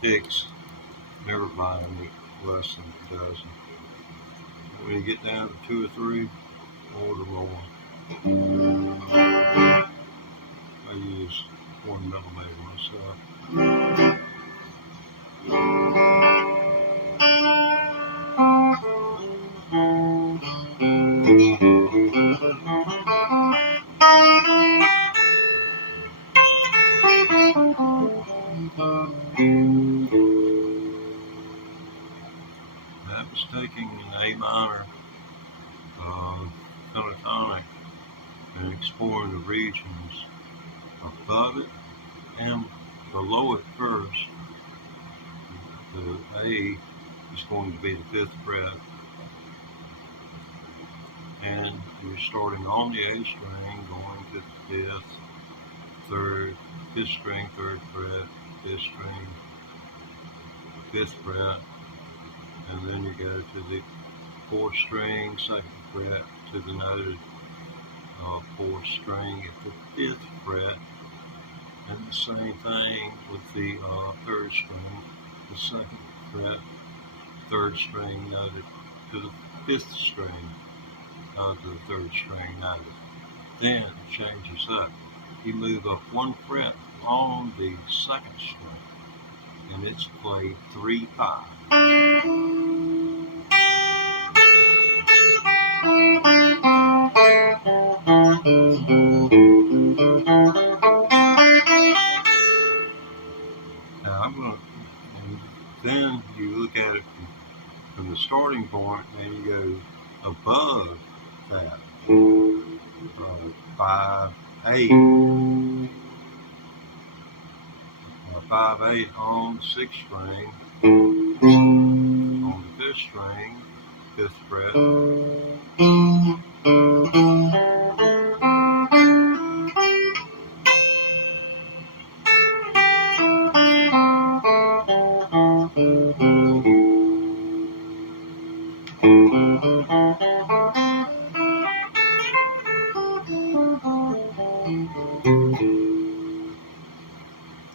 picks. Never buy any less than a dozen. When you get down to 2 or 3, order more. I use 1mm myself. That was taking an A minor pentatonic and exploring the regions above it and below it first. The A is going to be the 5th fret, and you're starting on the A string, going to the 5th, 3rd, 5th string, 3rd fret, 5th string, 5th fret, and then you go to the 4th string, 2nd fret, to the noted 4th string at the 5th fret, and the same thing with the 3rd string, the 2nd fret, 3rd string noted to the 5th string, to the 3rd string noted. Then it changes up. You move up 1 fret on the 2nd string, and it's played 3/5. Now and then you look at it from the starting point, and you go above that 5/8, 5/8 on the 6th string, on the 5th string, 5th fret.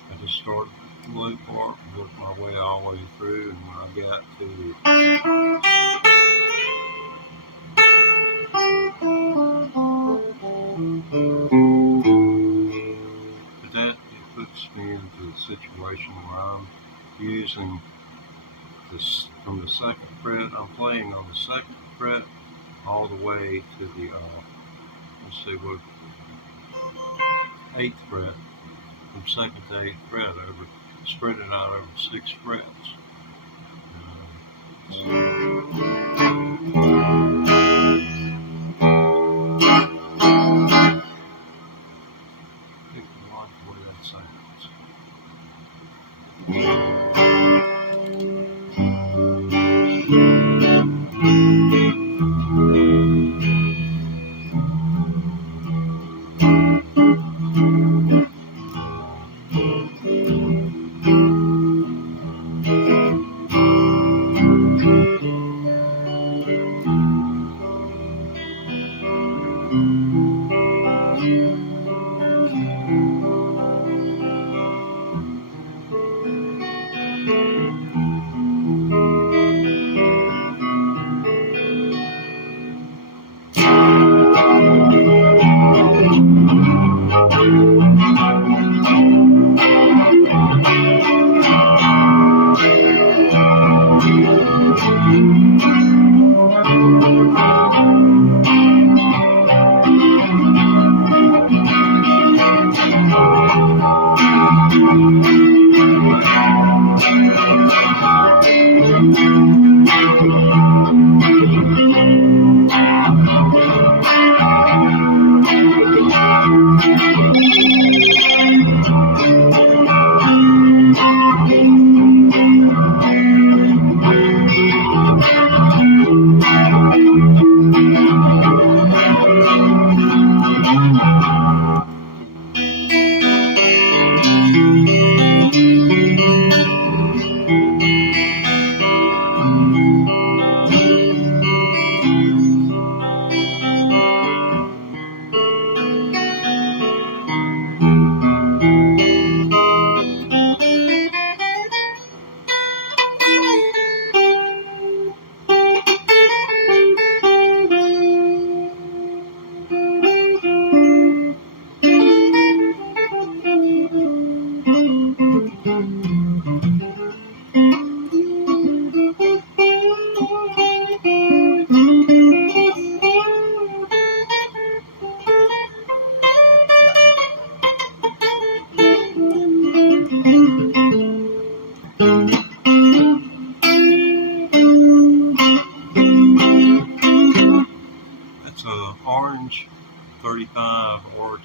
I just started the low part, worked my way all the way through, and when I got to but that it puts me into the situation where I'm using this from the 2nd fret. I'm playing on the 2nd fret all the way to the 8th fret, from 2nd to 8th fret, spread it out over 6 frets. I like the way that sounds.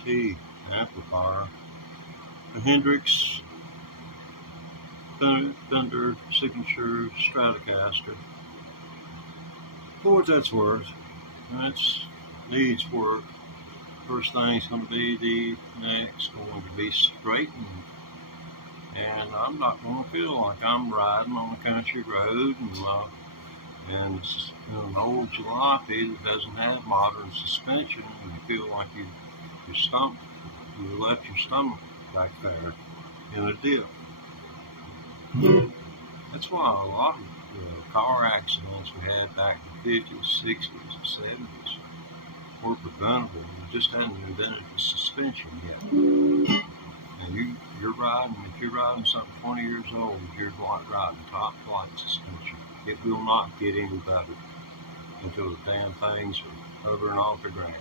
XLT amplifier, a Hendrix Thunder Signature Stratocaster. For what that's worth, that's needs work. First thing's going to be the neck's going to be straightened, and I'm not going to feel like I'm riding on a country road and it's, an old jalopy that doesn't have modern suspension, and you feel like you left your stomach back there in a dip. That's why a lot of the car accidents we had back in the 50s, 60s, and 70s were preventable. We just hadn't invented the suspension yet. And you're riding, if you're riding something 20 years old, you're riding top flight suspension. It will not get any better until the damn things are hovering off the ground.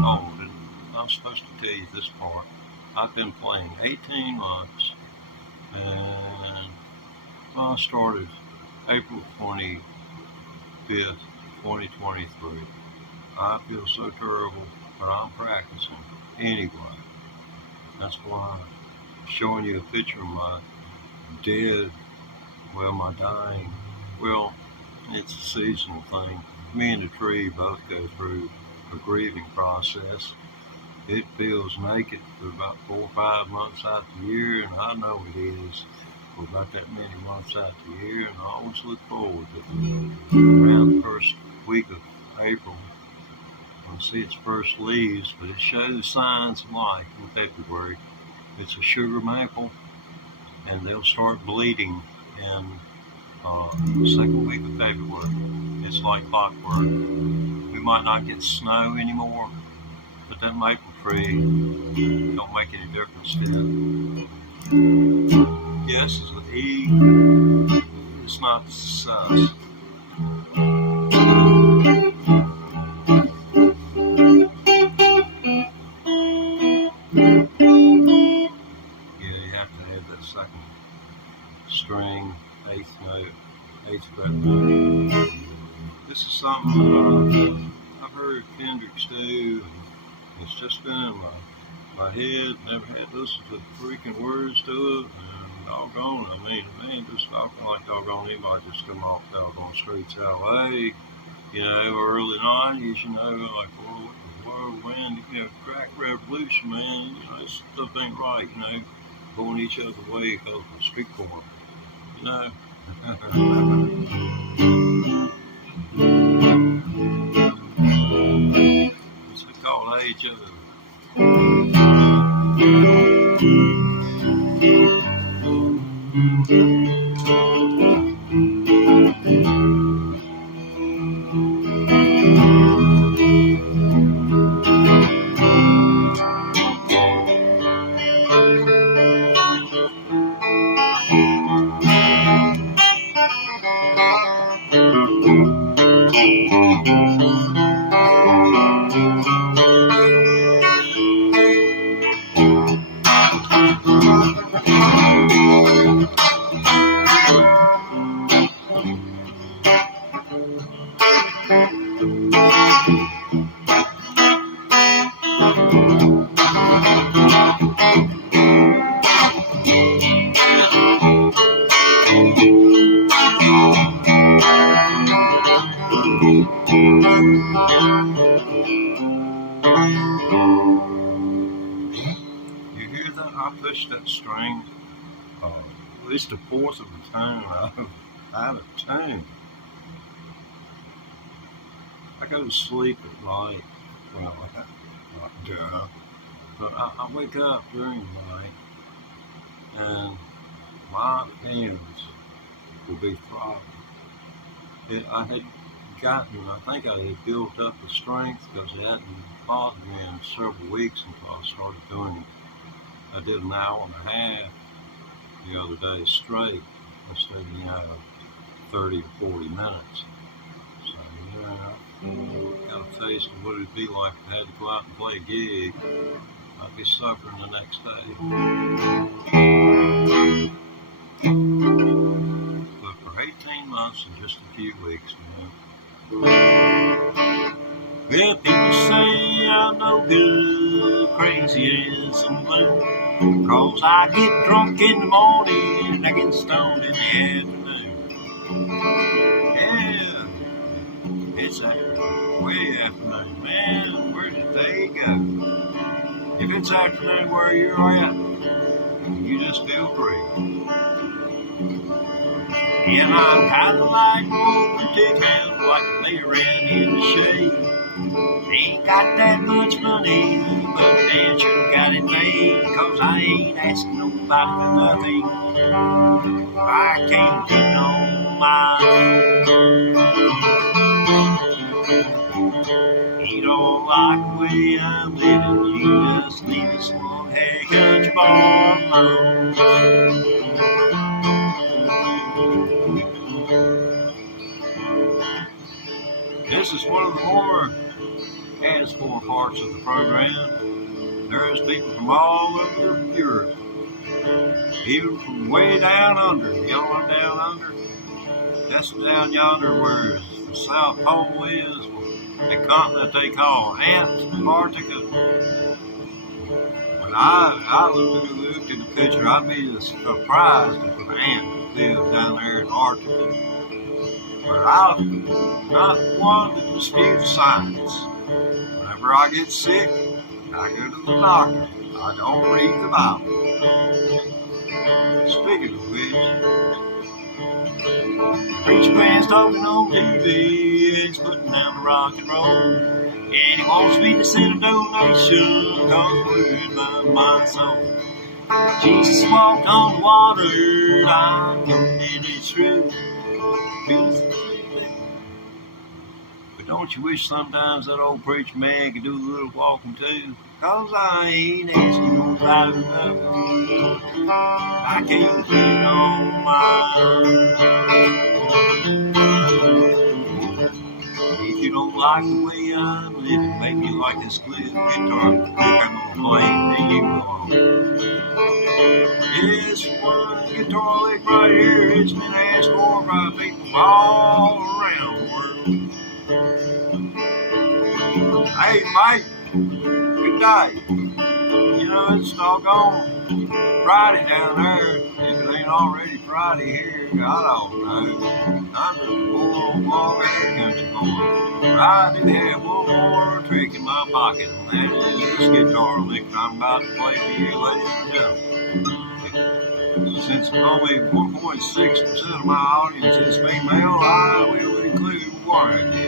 Oh, and I'm supposed to tell you this part. I've been playing 18 months, and I started April 25th, 2023. I feel so terrible, but I'm practicing anyway. That's why I'm showing you a picture of my my dying. Well, it's a seasonal thing. Me and the tree both go through a grieving process. It feels naked for about 4 or 5 months out the year, and I know it is for about that many months out the year, and I always look forward to it. Around the first week of April, I see its first leaves, but it shows signs of life in February. It's a sugar maple, and they'll start bleeding in the second week of February. It's like clockwork. We might not get snow anymore, but that maple tree don't make any difference to it. Yes is an E. It's not a success. Second string, eighth note, eighth fret note. This is something I've heard Hendrix do, and it's just been in my head. Never had listened to the freaking words to it, and doggone, I mean, man, just talking like doggone anybody just come off doggone streets LA, early 90s, like whirlwind, crack revolution, man, this stuff ain't right, going each other's way because of the street corner, It's called each other. You hear that? I pushed that string at least a fourth of the time out of tune. I go to sleep at night, but I wake up during the night and my hands will be throbbing. I think I had built up the strength because it hadn't bothered me in several weeks until I started doing it. I did an hour and a half the other day straight instead of, 30 to 40 minutes. So, got a taste of what it'd be like if I had to go out and play a gig. I'd be suffering the next day. But for 18 18 months in just a few weeks, man. Well, people say I'm no good, crazy as some blue, 'cause I get drunk in the morning and I get stoned in the afternoon. Yeah, it's way afternoon, man. Where did they go? If it's afternoon where you're at, you just feel free. And I'm kinda like an old boutique hound, like to lay around in the shade. Ain't got that much money, but damn sure got it made, 'cause I ain't asking nobody for nothing. I can't get on my You don't like the way I'm living, you just leave this one hey country bar alone. This is one of the more asked for parts of the program. There's people from all over Europe, even from way down under. Y'all are down under? That's down yonder where the South Pole is, the continent they call Antarctica. When I looked at the picture, I'd be surprised if an ant lived down there in Antarctica. But I'm not one to dispute science. Whenever I get sick, I go to the doctor. I don't read the Bible. Speaking of which, preacher man's talking on TV. He's putting down the rock and roll, and he wants me to send a donation, 'cause worried about my soul. Jesus walked on the water, I'm coming in it's true. But don't you wish sometimes that old preacher man could do a little walking too? 'Cause I ain't asking nobody for nothing. I can't get on mine. If you don't like the way I'm living, maybe you like this guitar I'm gonna play, then you go on. This one guitar lick right here, it's been asked for by people all around the world. Hey, Mike, good day. You know, it's doggone Friday down there. If it ain't already Friday here, I don't know. I'm just a poor old long hair country boy. But I do have one more trick in my pocket, and that is this guitar lick I'm about to play for you, ladies and gentlemen. Since only 1.6% of my audience is female, I will include one of you.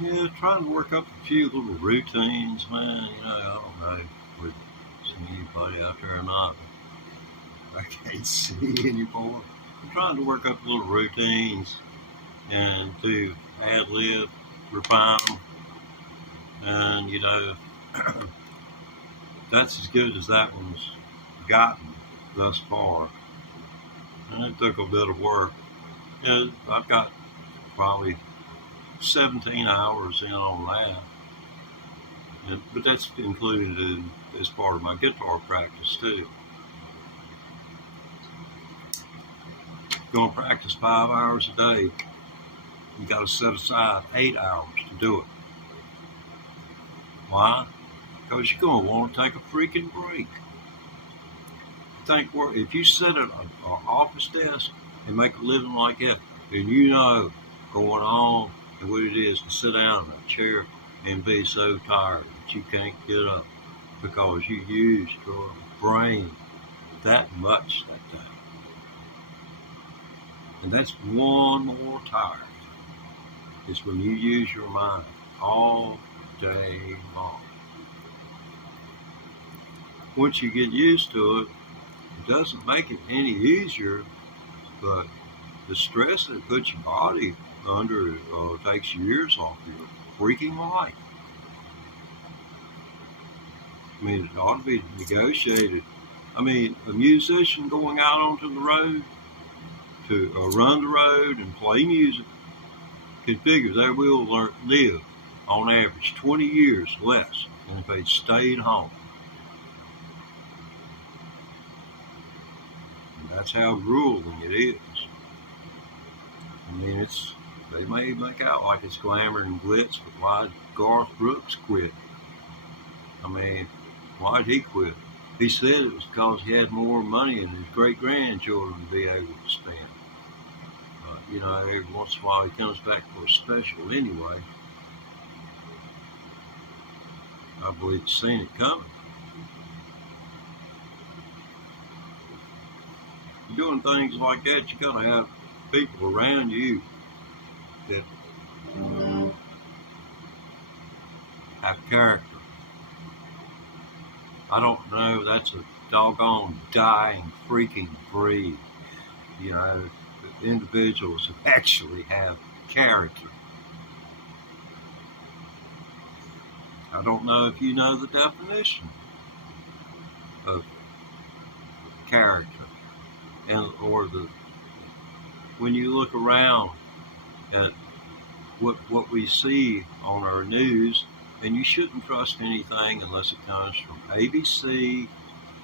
Yeah, trying to work up a few little routines, man. You know, I don't know if we're seeing anybody out there or not. I can't see anymore. I'm trying to work up little routines and to ad-lib, refine them. And, you know, that's as good as that one's gotten thus far. And it took a bit of work. You know, I've got probably 17 hours in on that. But that's included in as part of my guitar practice too. Going to practice 5 hours a day. You got to set aside 8 hours to do it. Why? Because you're going to want to take a freaking break. If you sit at an office desk and make a living like that, and you know going on and what it is to sit down in a chair and be so tired that you can't get up because you used your brain that much that day. And that's one more tired. It's when you use your mind all day long. Once you get used to it, it doesn't make it any easier, but the stress that it puts your body under takes years off your freaking life. I mean, it ought to be negotiated I mean, a musician going out onto the road to run the road and play music can figure they will live on average 20 years less than if they stayed home. And that's how grueling it is. I mean, they may make out like it's glamour and glitz, but why did Garth Brooks quit? I mean, why did he quit? He said it was because he had more money than his great-grandchildren would be able to spend. You know, every once in a while he comes back for a special anyway. I believe he's seen it coming. You're doing things like that, you gotta have people around you that have character. I don't know, that's a doggone dying freaking breed. You know, individuals who actually have character. I don't know if you know the definition of character, when you look around at what we see on our news, and you shouldn't trust anything unless it comes from ABC.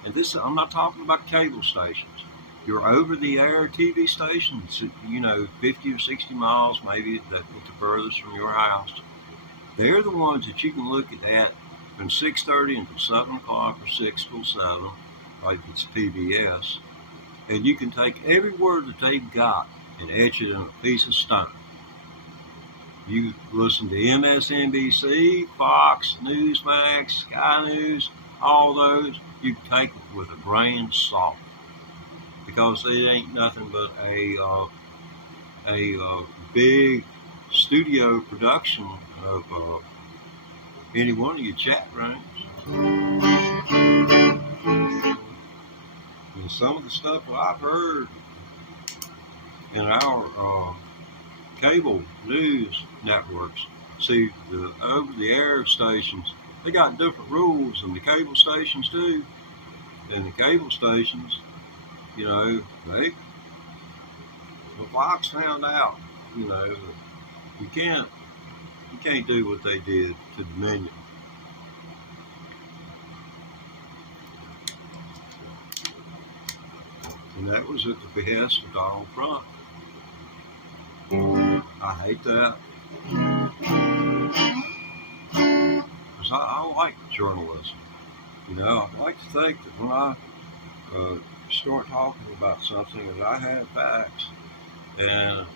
And this, I'm not talking about cable stations. Your over-the-air TV stations, you know, 50 or 60 miles maybe, that the furthest from your house. They're the ones that you can look at from 6:30 until 7 o'clock or 6 till 7, like it's PBS, and you can take every word that they've got and etch it in a piece of stone. You listen to MSNBC, Fox, Newsmax, Sky News, all those, you can take it with a grain of salt, because it ain't nothing but a big studio production of any one of your chat rooms. And some of the stuff that I've heard in our cable news networks, see, the over-the-air stations, they got different rules than the cable stations do. And the cable stations, you know, the Fox found out, you know, that you can't do what they did to Dominion. And that was at the behest of Donald Trump. I hate that. Because I like journalism. You know, I like to think that when I start talking about something that I have facts, and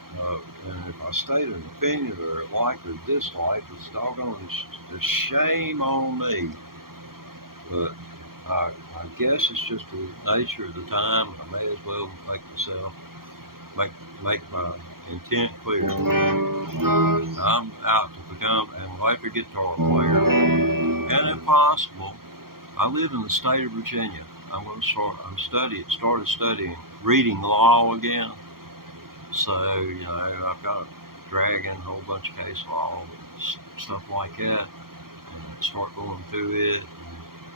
if I state an opinion or like or dislike, it's doggone a shame on me. But I guess it's just the nature of the time. I may as well make my intent clear. I'm out to become an electric guitar player, and if possible, I live in the state of Virginia. I'm going to started studying reading law again. So, you know, I've got to drag in a whole bunch of case law and stuff like that, and start going through it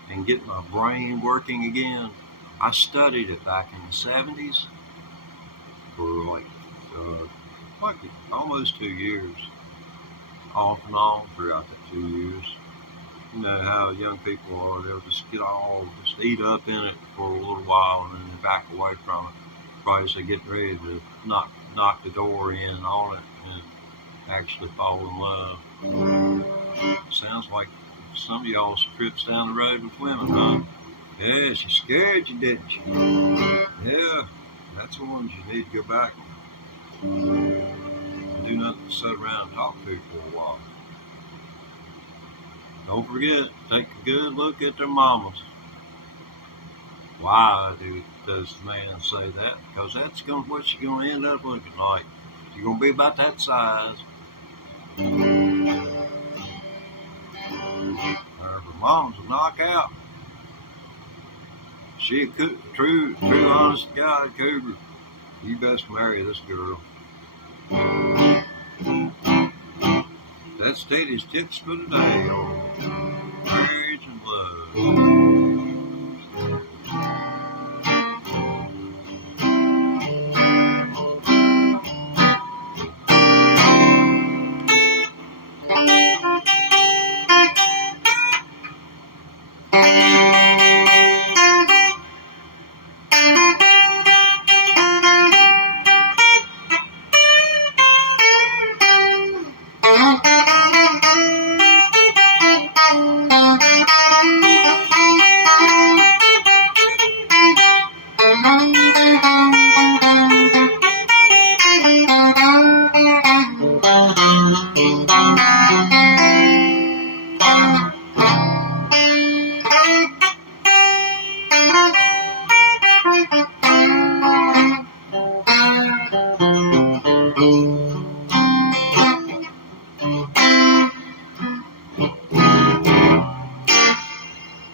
and get my brain working again. I studied it back in the 70s for like almost 2 years, off and on throughout that 2 years. You know how young people are, they'll just eat up in it for a little while and then they back away from it. Probably as they get ready to knock the door in on it and actually fall in love. Sounds like some of y'all's trips down the road with women, huh? Yeah, she scared you, didn't she? Yeah, that's the ones you need to go back and do nothing but sit around and talk to for a while. Don't forget, take a good look at their mamas. Why does the man say that? Because that's what you're going to end up looking like. You're going to be about that size. Her mama's a knockout. She a true, honest to God cougar. You best marry this girl. That's Teddy's tips for today on marriage and love.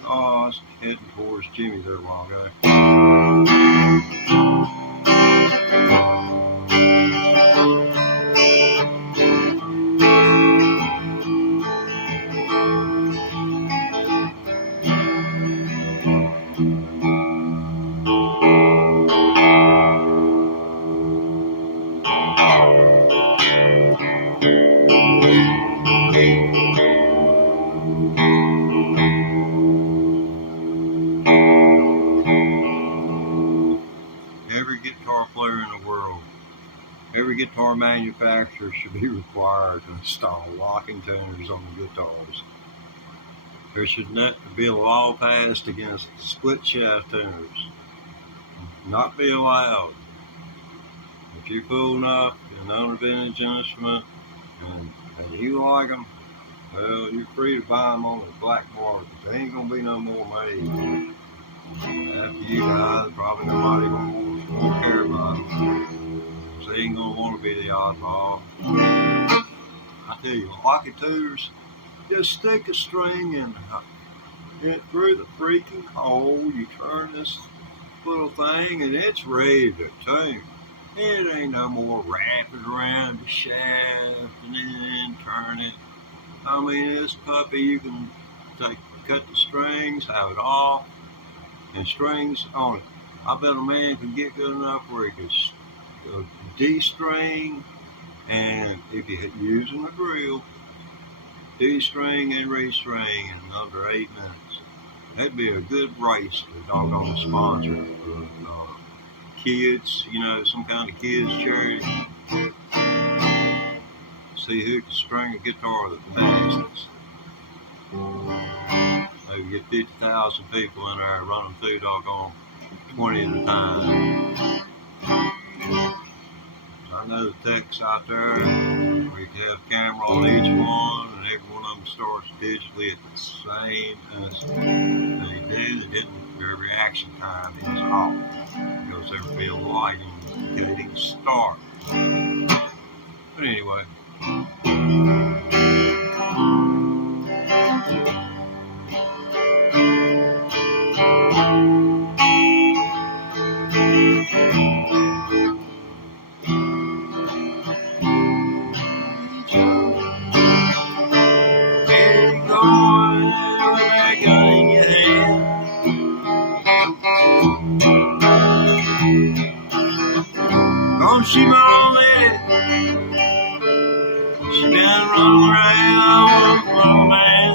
Oh, I was heading towards Jimmy there a while ago. Every guitar player in the world, every guitar manufacturer should be required to install locking tuners on the guitars. There should not be a law passed against split shaft tuners. Not be allowed. If you're cool enough and own a vintage instrument and you like them, well, you're free to buy them on the black market. There ain't gonna be no more made. After you die, probably nobody won't care about them. So they ain't gonna want to be the oddball. I tell you, locking tuners, just stick a string in through the freaking hole. You turn this little thing and it's ready to tune. It ain't no more wrapping around the shaft and then turn it. I mean, this puppy, you can cut the strings, have it off, and strings on it. I bet a man can get good enough where he could D-string, and if you're using a drill, D-string and re-string in under 8 minutes. That'd be a good race to doggone sponsor for kids, some kind of kids charity. See who can string a guitar the fastest. Maybe get 50,000 people in there and run them through doggone 20 at a time. I know the techs out there where you can have a camera on each one and every one of them starts digitally at the same instant. They didn't, their reaction time is off because there'll be a light indicating start. But anyway. She my lady, she been running around with a man.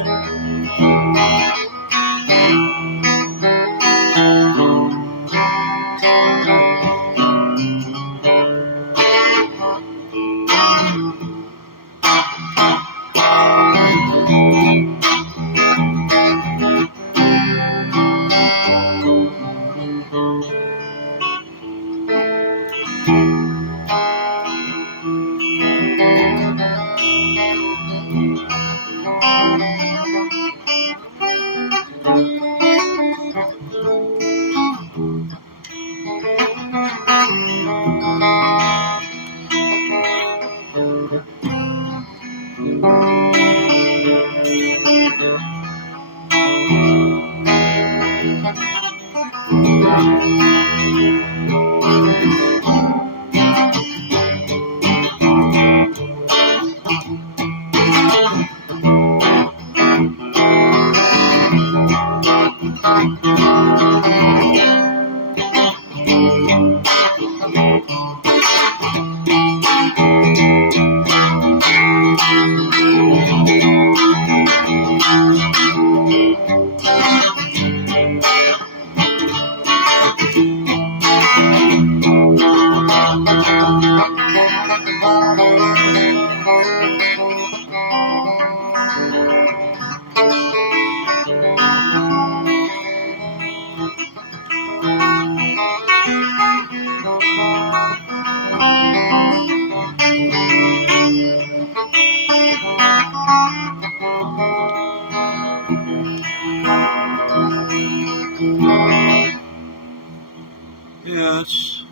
Yes,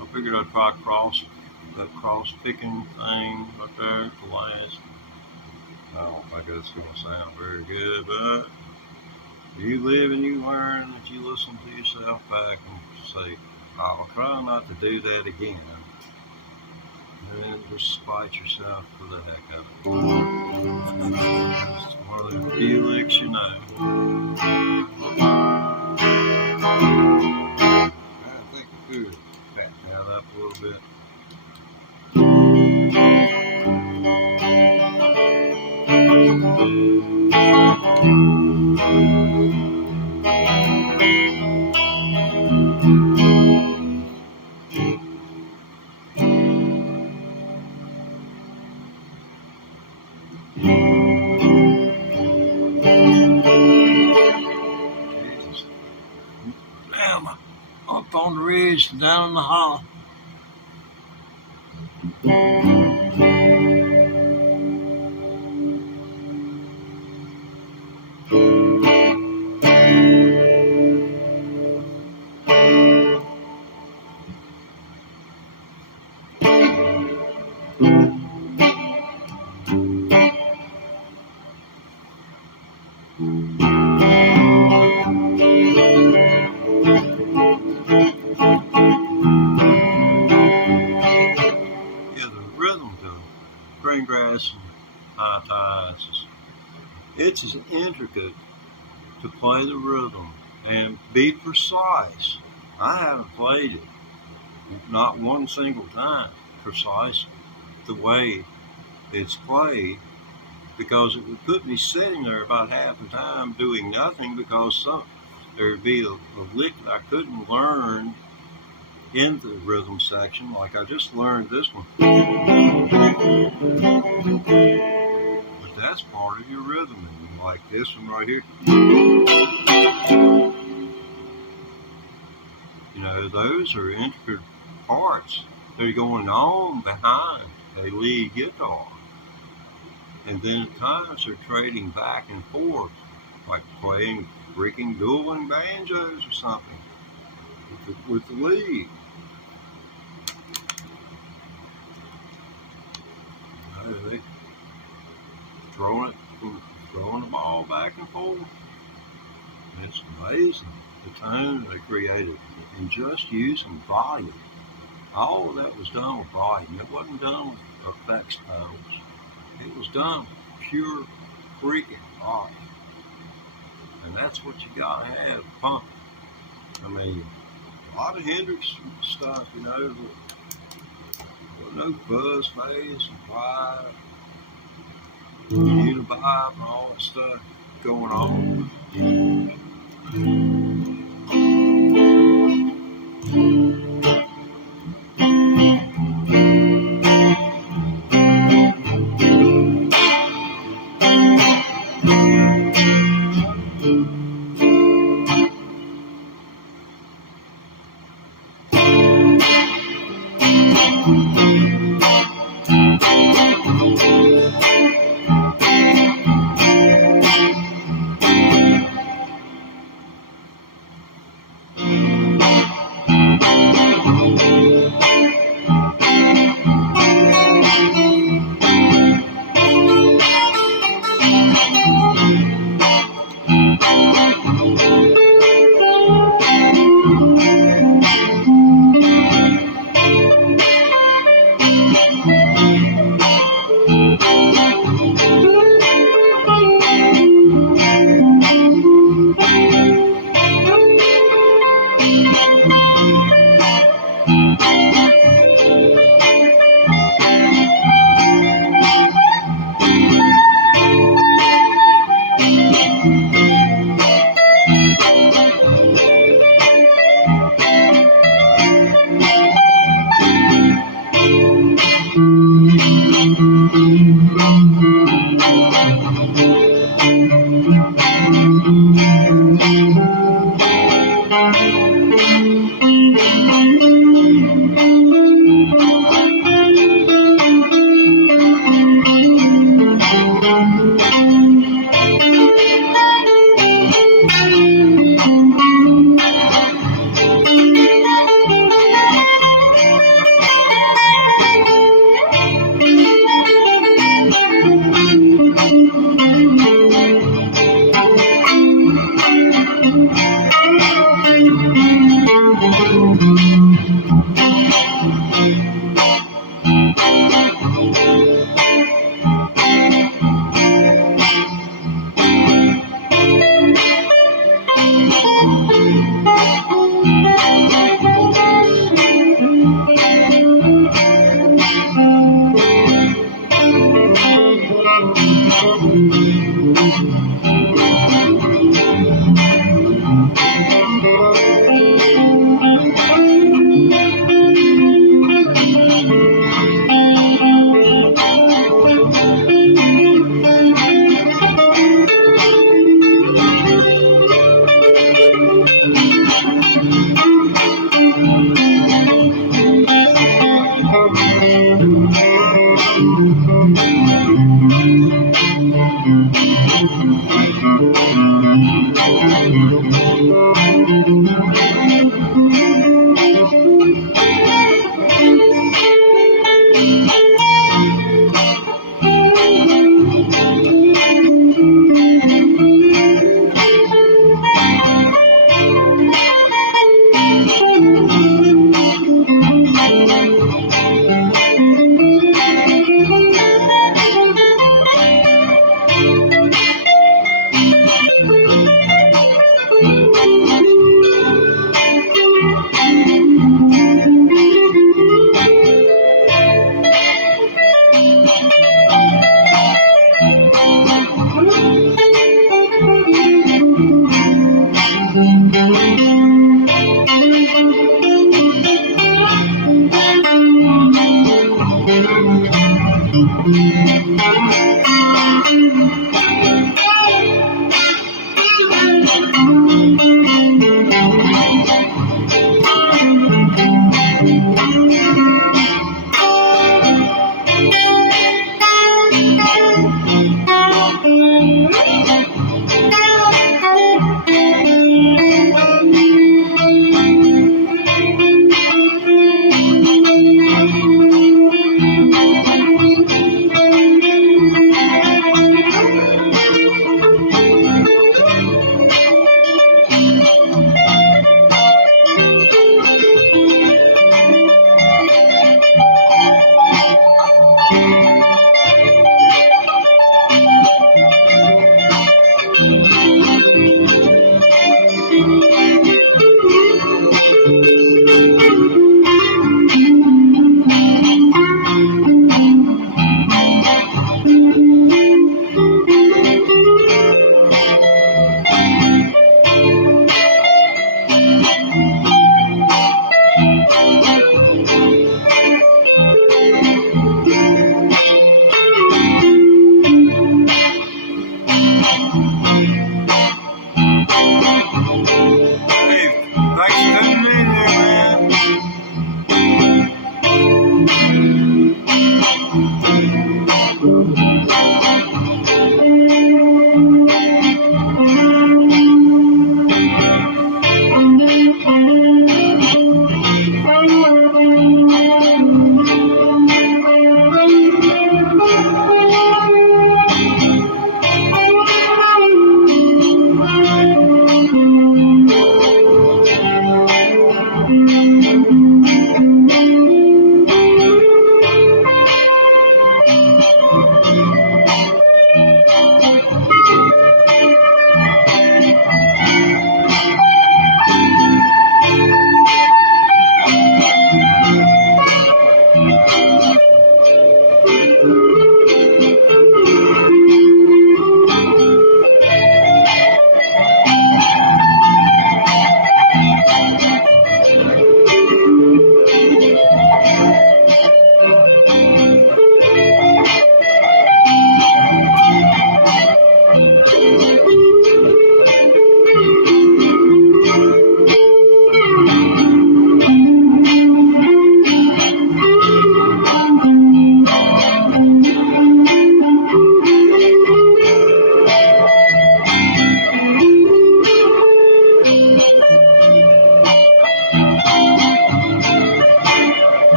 I figured I'd try that cross picking thing right there at the last. I don't think that's going to sound very good, but you live and you learn, and you listen to yourself back and say, I'll try not to do that again. And then just spite yourself for the heck of it. It's one of the few licks you know. I think I could back that up a little bit. Jesus. Damn, up on the ridge and down in the hollow. Green grass and high tides. It's as intricate to play the rhythm and be precise. I haven't played it, not one single time, precise the way it's played, because it would put me sitting there about half the time doing nothing, because there would be a lick that I couldn't learn in the rhythm section, like I just learned this one. But that's part of your rhythm, and like this one right here. You know, those are intricate parts. They're going on behind a lead guitar. And then at times they're trading back and forth, like playing freaking dueling banjos or something with the lead. They throwing the ball back and forth. And it's amazing the tone they created, and just using volume. All of that was done with volume. It wasn't done with effects pedals. It was done with pure freaking volume. And that's what you gotta have, pump. I mean, a lot of Hendrix stuff, you know, no buzz phase and wide, univibe and all that stuff going on.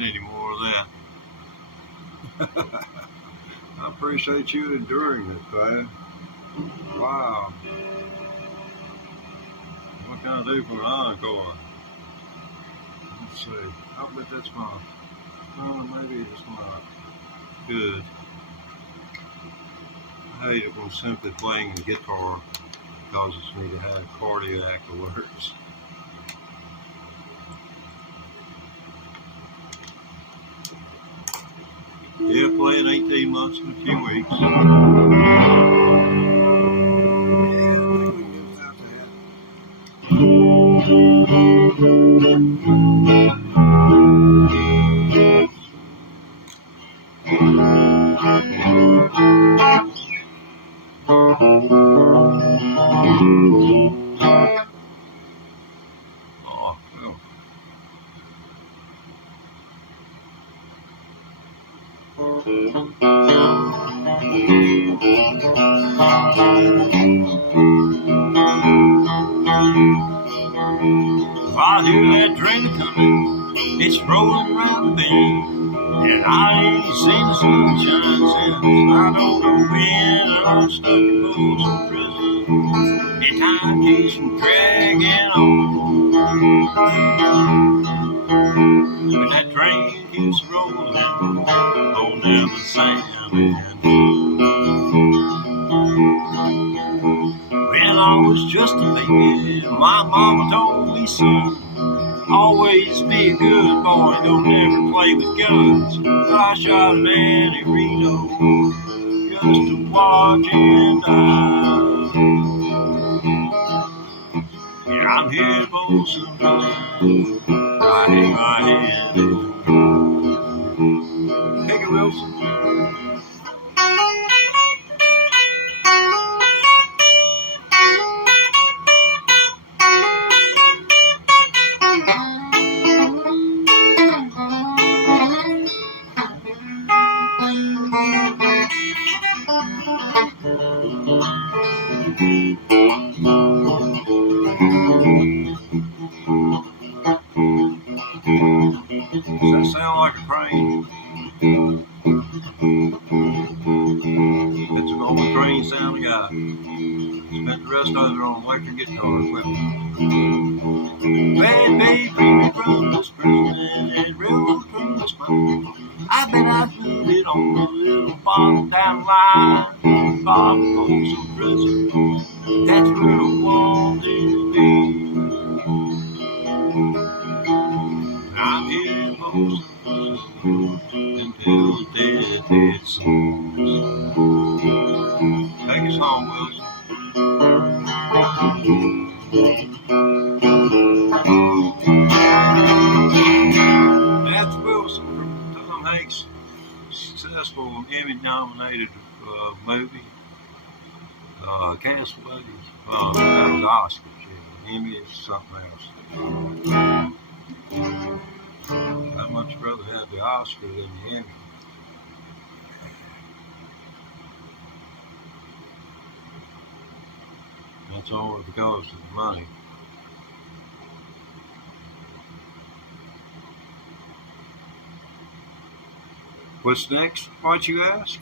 getting any more of that. I appreciate you enduring this, man. Wow. What can I do for an encore? Let's see. I bet that's my. Maybe it's not. Good. I hate it when simply playing the guitar causes me to have cardiac alerts. Yeah, playing 18 months in a few weeks. Yeah, I think we can get without that. Oh, well. I hear that train coming, it's rolling round the bend, and I ain't seen the sunshine since I don't know when. I'm stuck in Folsom Prison, and time keeps from dragging on. But that train keeps rolling on down the San Bernardino. When I was just a baby, my mama told me, son, always be a good boy, don't ever play with guns. But I shot an Annie-Reno just to watch it die. And I'm here in Folsom Prison, right in my head. Take it, Wilson. Does that sound like a train? It's an old train sound guy. Spent the rest of it on electric guitar equipment. Bad baby, bring me from this prison and that railroad train is mine. I bet I put it on a little bottle down the line. Bottom Folsom Prison, that's where I want to be. I'm here in Folsom until the death it seems. Take us home, Wilson. That's Wilson from Tom Hanks' successful Emmy-nominated movie, Cast Buddies. That was Oscar. Emmy is something else. I'd much rather have the Oscar than the Emmy. That's only because of the money. What's next? What you ask?